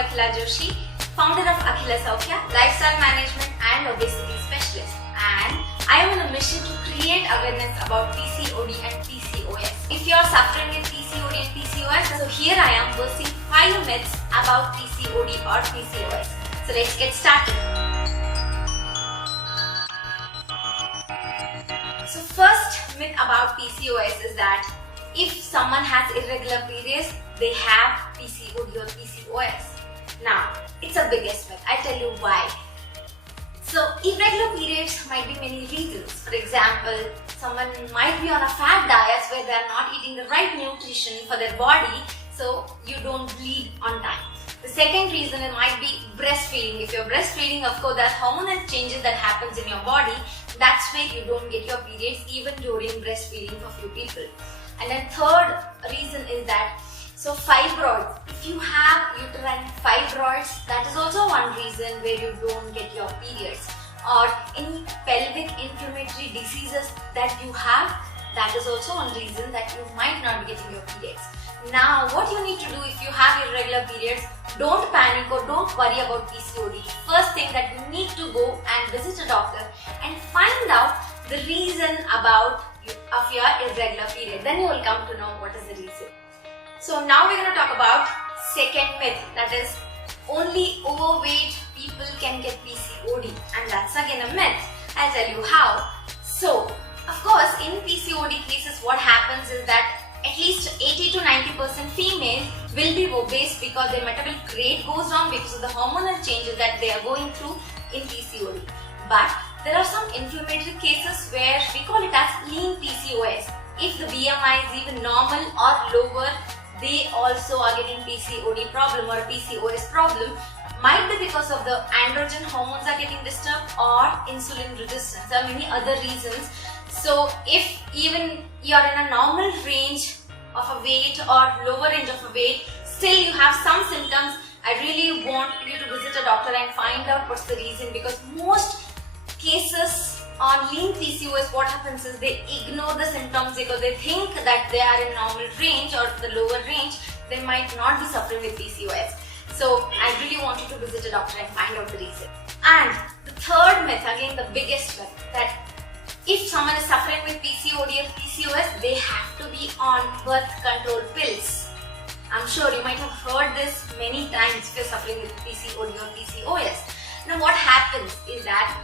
Akhila Joshi, founder of Akhila Saukhya, lifestyle management and obesity specialist. And I am on a mission to create awareness about PCOD and PCOS. If you are suffering with PCOD and PCOS, so here I am bursting 5 myths about PCOD or PCOS. So let's get started. So first myth about PCOS is that if someone has irregular periods, they have PCOD or PCOS. Now, it's a biggest myth. I'll tell you why. So, irregular periods might be many reasons. For example, someone might be on a fad diet where they are not eating the right nutrition for their body, so you don't bleed on time. The second reason it might be breastfeeding. If you're breastfeeding, of course, there's hormonal changes that happens in your body. That's where you don't get your periods even during breastfeeding for few people. And then third reason is that, so fibroids. If you have uterine fibroids, that is also one reason where you don't get your periods. Or any pelvic inflammatory diseases that you have, that is also one reason that you might not be getting your periods. Now, what you need to do if you have irregular periods, don't panic or don't worry about PCOD. First thing that you need to go and visit a doctor and find out the reason of your irregular period. Then you will come to know what is the reason. So now we're going to talk about second myth, that is only overweight people can get PCOD, and that's again a myth. I'll tell you how. So of course in PCOD cases what happens is that at least 80 to 90% females will be obese because their metabolic rate goes down because of the hormonal changes that they are going through in PCOD. But there are some inflammatory cases where we call it as lean PCOS. If the BMI is even normal or lower, they also are getting PCOD problem or PCOS problem. Might be because of the androgen hormones are getting disturbed or insulin resistance. There are many other reasons. So if even you're in a normal range of a weight or lower range of a weight, still you have some symptoms, I really want you to visit a doctor and find out what's the reason, because most cases on lean PCOS, what happens is they ignore the symptoms because they think that they are in normal range or the lower range, they might not be suffering with PCOS. So I really want you to visit a doctor and find out the reason. And the third myth, again the biggest myth, that if someone is suffering with PCOD or PCOS, they have to be on birth control pills. I'm sure you might have heard this many times if you're suffering with PCOD or PCOS. Now what happens is that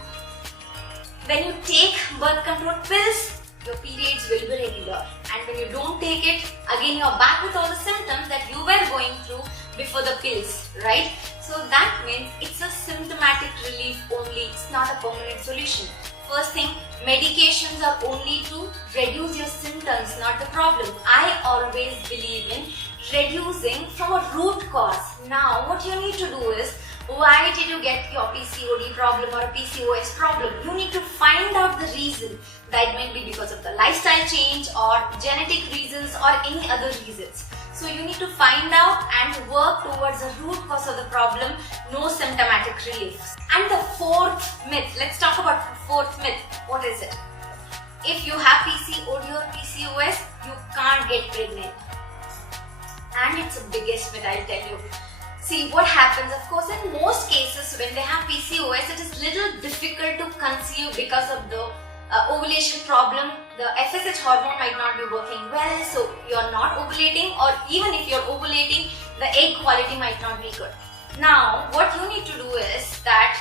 when you take birth control pills, your periods will be regular. And when you don't take it, again you're back with all the symptoms that you were going through before the pills, right? So that means it's a symptomatic relief only, it's not a permanent solution. First thing, medications are only to reduce your symptoms, not the problem. I always believe in reducing from a root cause. Now, what you need to do is, why did you get your PCOD problem or a PCOS problem? You need to find out the reason. That may be because of the lifestyle change or genetic reasons or any other reasons. So you need to find out and work towards the root cause of the problem, no symptomatic relief. And the fourth myth, let's talk about the fourth myth. What is it? If you have PCOD or PCOS, you can't get pregnant. And it's the biggest myth, I'll tell you. See what happens, of course, in most cases when they have PCOS, it is little difficult to conceive because of the ovulation problem. The FSH hormone might not be working well, so you're not ovulating, or even if you're ovulating, the egg quality might not be good. Now, what you need to do is that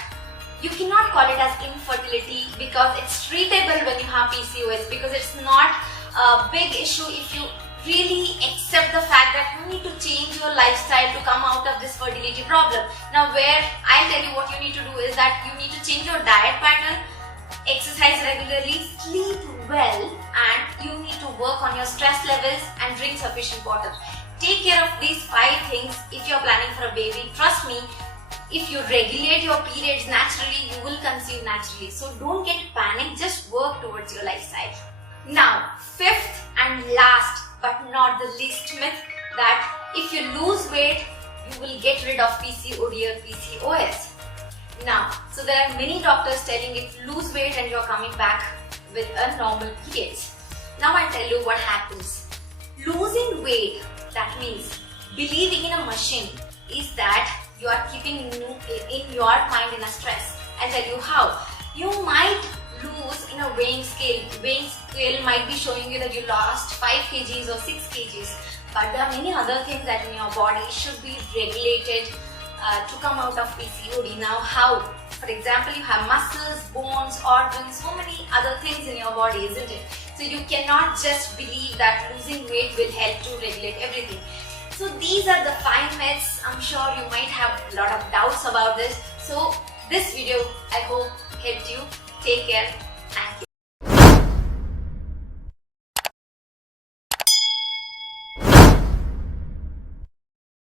you cannot call it as infertility because it's treatable when you have PCOS, because it's not a big issue if you really accept the fact that you need to change your lifestyle to come out of this fertility problem. Now where I'll tell you what you need to do is that you need to change your diet pattern, exercise regularly, sleep well, and you need to work on your stress levels and drink sufficient water. Take care of these 5 things if you're planning for a baby. Trust me, if you regulate your periods naturally, you will conceive naturally. So don't get panicked, just work towards your lifestyle. Now, fifth and last but not the least myth, that if you lose weight, you will get rid of PCOD or PCOS. Now, so there are many doctors telling if you lose weight and you're coming back with a normal periods. Now I'll tell you what happens. Losing weight, that means believing in a machine, is that you are keeping in your mind in a stress. I'll tell you how. You might lose in a weighing scale. Weighing scale might be showing you that you lost 5 kgs or 6 kgs. But there are many other things that in your body should be regulated to come out of PCOD. Now how? For example, you have muscles, bones, organs, so many other things in your body, isn't it? So you cannot just believe that losing weight will help to regulate everything. So these are the 5 myths. I'm sure you might have a lot of doubts about this. So this video, I hope, helped you. Take care.